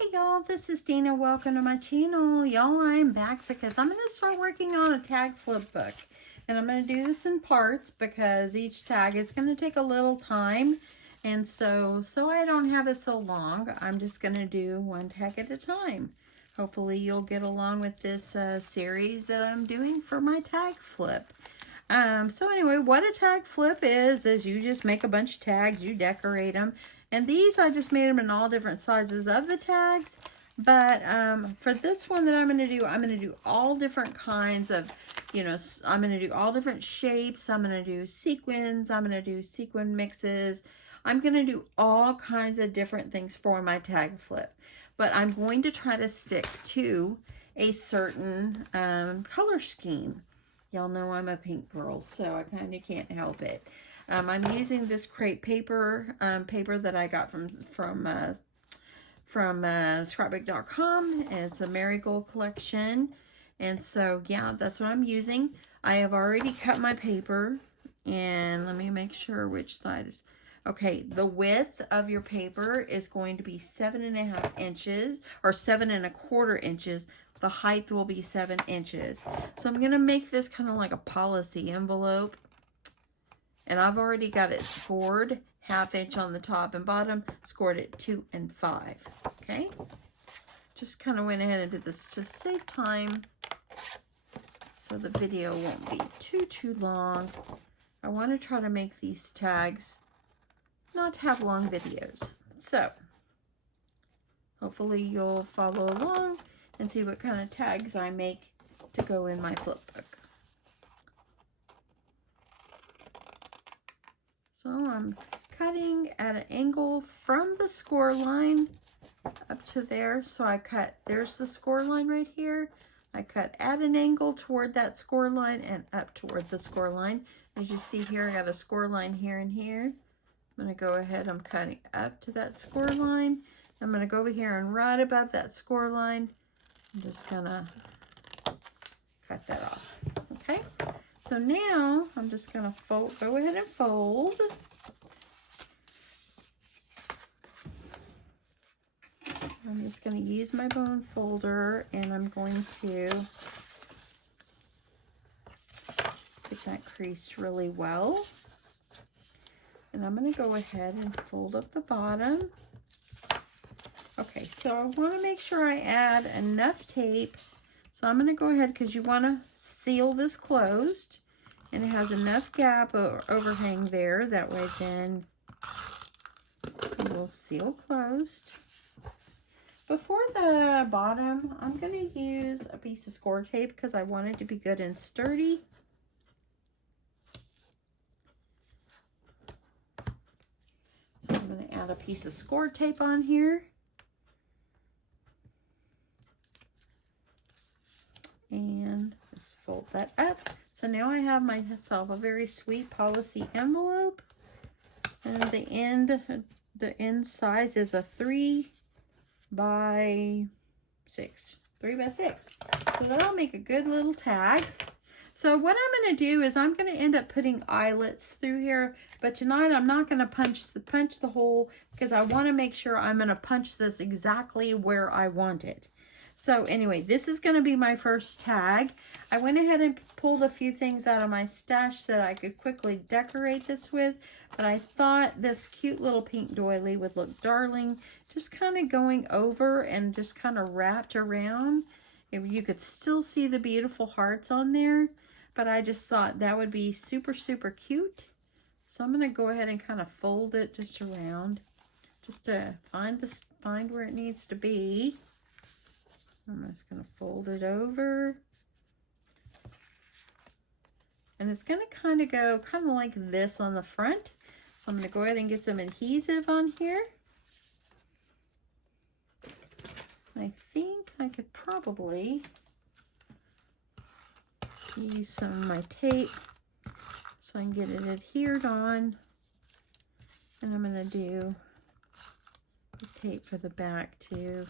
Hey y'all, this is Dina. Welcome to my channel. Y'all, I'm back because I'm going to start working on a tag flip book. And I'm going to do this in parts because each tag is going to take a little time. And so I don't have it so long, I'm just going to do one tag at a time. Hopefully you'll get along with this series that I'm doing for my tag flip. So anyway, what a tag flip is you just make a bunch of tags, you decorate them. And these, I just made them in all different sizes of the tags. But for this one that I'm going to do all different kinds of, I'm going to do all different shapes. I'm going to do sequins. I'm going to do sequin mixes. I'm going to do all kinds of different things for my tag flip. But I'm going to try to stick to a certain color scheme. Y'all know I'm a pink girl, so I kind of can't help it. I'm using this crepe paper, paper that I got from scrapbook.com. It's a marigold collection. And so, yeah, that's what I'm using. I have already cut my paper. And let me make sure which side is... Okay, the width of your paper is going to be 7.5 inches, or 7.25 inches. The height will be 7 inches. So I'm going to make this kind of like a policy envelope. And I've already got it scored 1/2 inch on the top and bottom, scored it 2 and 5. Okay? Just kind of went ahead and did this to save time so the video won't be too long. I want to try to make these tags not have long videos. So, hopefully you'll follow along and see what kind of tags I make to go in my flip book. So I'm cutting at an angle from the score line up to there. So I cut, there's the score line right here. I cut at an angle toward that score line and up toward the score line. As you see here, I got a score line here and here. I'm going to go ahead, I'm cutting up to that score line. I'm going to go over here and right above that score line, I'm just going to cut that off. Okay? So now I'm just going to fold, go ahead and fold. I'm just going to use my bone folder and I'm going to get that creased really well. And I'm going to go ahead and fold up the bottom. Okay, so I want to make sure I add enough tape. So I'm going to go ahead because you want to seal this closed. And it has enough gap or overhang there. That way then it will seal closed. Before the bottom, I'm going to use a piece of score tape because I want it to be good and sturdy. So I'm going to add a piece of score tape on here. And just fold that up. So now I have myself a very sweet policy envelope. And the end size is a 3 by 6. 3 by 6. So that'll make a good little tag. So what I'm going to do is I'm going to end up putting eyelets through here. But tonight I'm not going to punch the hole because I want to make sure I'm going to punch this exactly where I want it. So anyway, this is going to be my first tag. I went ahead and pulled a few things out of my stash that I could quickly decorate this with. But I thought this cute little pink doily would look darling. Just kind of going over and just kind of wrapped around. You could still see the beautiful hearts on there. But I just thought that would be super, super cute. So I'm going to go ahead and kind of fold it just around. Just to find where it needs to be. I'm just going to fold it over. And it's going to kind of go kind of like this on the front. So I'm going to go ahead and get some adhesive on here. I think I could probably use some of my tape so I can get it adhered on. And I'm going to do the tape for the back too.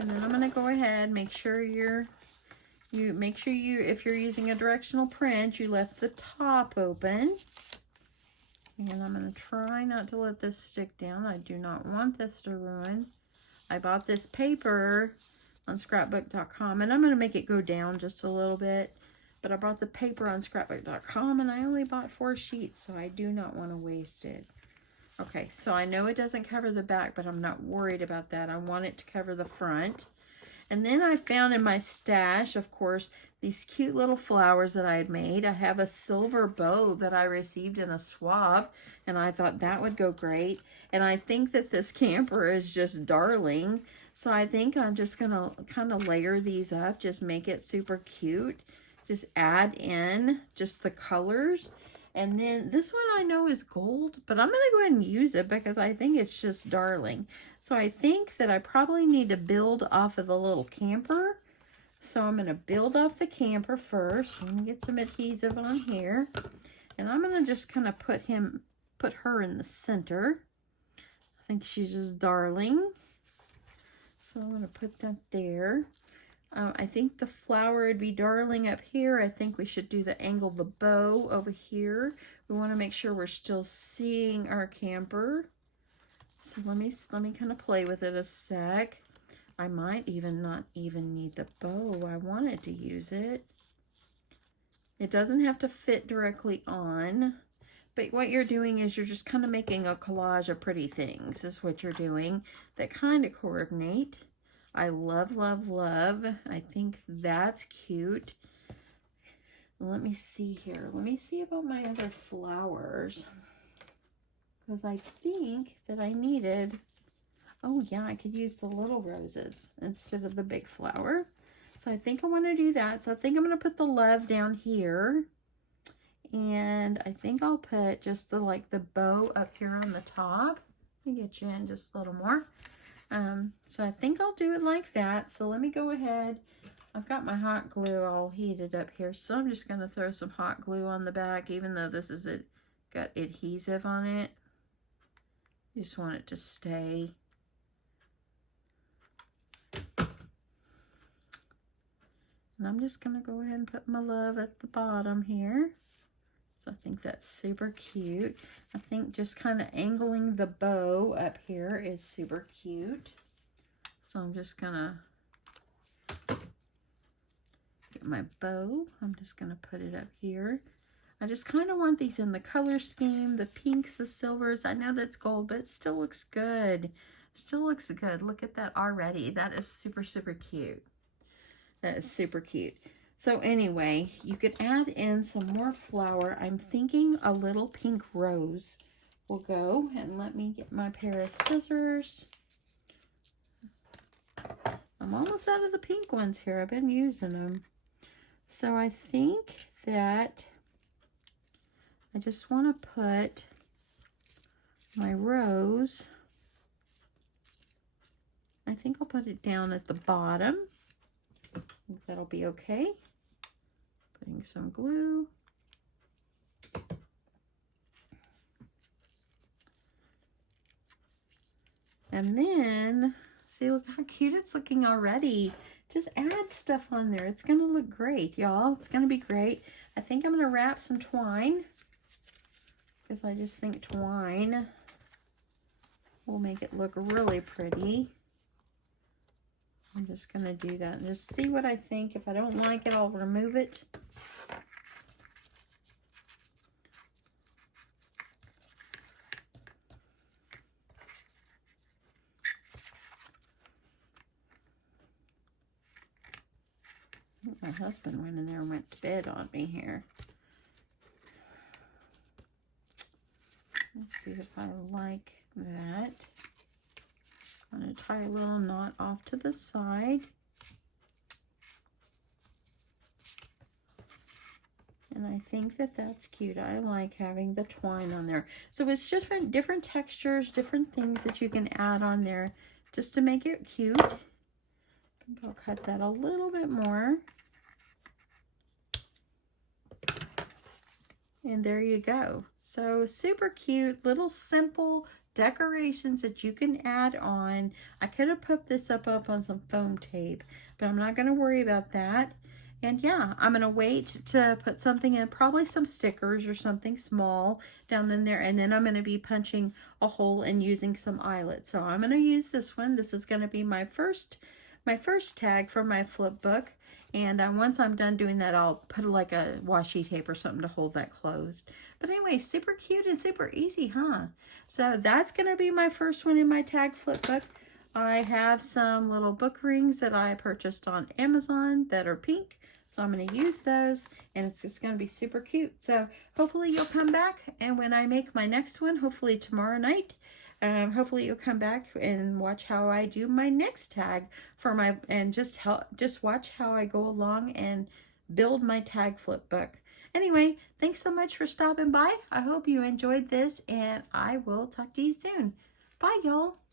And then I'm going to go ahead, make sure if you're using a directional print, you left the top open. And I'm going to try not to let this stick down. I do not want this to ruin. I bought this paper on scrapbook.com, and I'm going to make it go down just a little bit. But I bought the paper on scrapbook.com, and I only bought 4 sheets, so I do not want to waste it. Okay, so I know it doesn't cover the back, but I'm not worried about that. I want it to cover the front. And then I found in my stash, of course, these cute little flowers that I had made. I have a silver bow that I received in a swab, and I thought that would go great. And I think that this camper is just darling. So I think I'm just going to kind of layer these up, just make it super cute. Just add in just the colors. And then this one I know is gold, but I'm going to go ahead and use it because I think it's just darling. So I think that I probably need to build off of the little camper. So I'm going to build off the camper first. Let me get some adhesive on here. And I'm going to just kind of put her in the center. I think she's just darling. So I'm going to put that there. I think the flower would be darling up here. I think we should do the angle of the bow over here. We want to make sure we're still seeing our camper. So let me kind of play with it a sec. I might even not even need the bow. I wanted to use it. It doesn't have to fit directly on. But what you're doing is you're just kind of making a collage of pretty things is what you're doing that kind of coordinate. I love, love, love. I think that's cute. Let me see here. Let me see about my other flowers. Because I think that I needed... Oh, yeah, I could use the little roses instead of the big flower. So I think I want to do that. So I think I'm going to put the love down here. And I think I'll put just the bow up here on the top. Let me get you in just a little more. So I think I'll do it like that. So let me go ahead. I've got my hot glue all heated up here. So I'm just going to throw some hot glue on the back, even though this is got adhesive on it. You just want it to stay. And I'm just going to go ahead and put my love at the bottom here. So I think that's super cute. I think just kind of angling the bow up here is super cute. So I'm just going to get my bow. I'm just going to put it up here. I just kind of want these in the color scheme, the pinks, the silvers. I know that's gold, but it still looks good. Still looks good. Look at that already. That is super, super cute. That is super cute. So anyway, you could add in some more flower. I'm thinking a little pink rose will go. And let me get my pair of scissors. I'm almost out of the pink ones here. I've been using them. So I think that I just want to put my rose. I think I'll put it down at the bottom. I think that'll be okay. Putting some glue. And then, see, look how cute it's looking already. Just add stuff on there. It's going to look great, y'all. It's going to be great. I think I'm going to wrap some twine, because I just think twine will make it look really pretty. I'm just going to do that and just see what I think. If I don't like it, I'll remove it. My husband went in there and went to bed on me here. Let's see if I like that. I'm going to tie a little knot off to the side. And I think that that's cute. I like having the twine on there. So it's just different textures, different things that you can add on there just to make it cute. I think I'll cut that a little bit more. And there you go. So super cute, little simple decorations that you can add on. I could have put this up on some foam tape, but I'm not going to worry about that. And yeah, I'm going to wait to put something in, probably some stickers or something small down in there. And then I'm going to be punching a hole and using some eyelets. So I'm going to use this one. This is going to be my first tag for my flip book. And once I'm done doing that, I'll put like a washi tape or something to hold that closed. But anyway, super cute and super easy, huh? So that's going to be my first one in my tag flip book. I have some little book rings that I purchased on Amazon that are pink. So I'm going to use those, and it's just going to be super cute. So hopefully you'll come back, and when I make my next one, hopefully tomorrow night, hopefully you'll come back and watch how I do my next tag for my, and just watch how I go along and build my tag flip book. Anyway, thanks so much for stopping by. I hope you enjoyed this, and I will talk to you soon. Bye, y'all.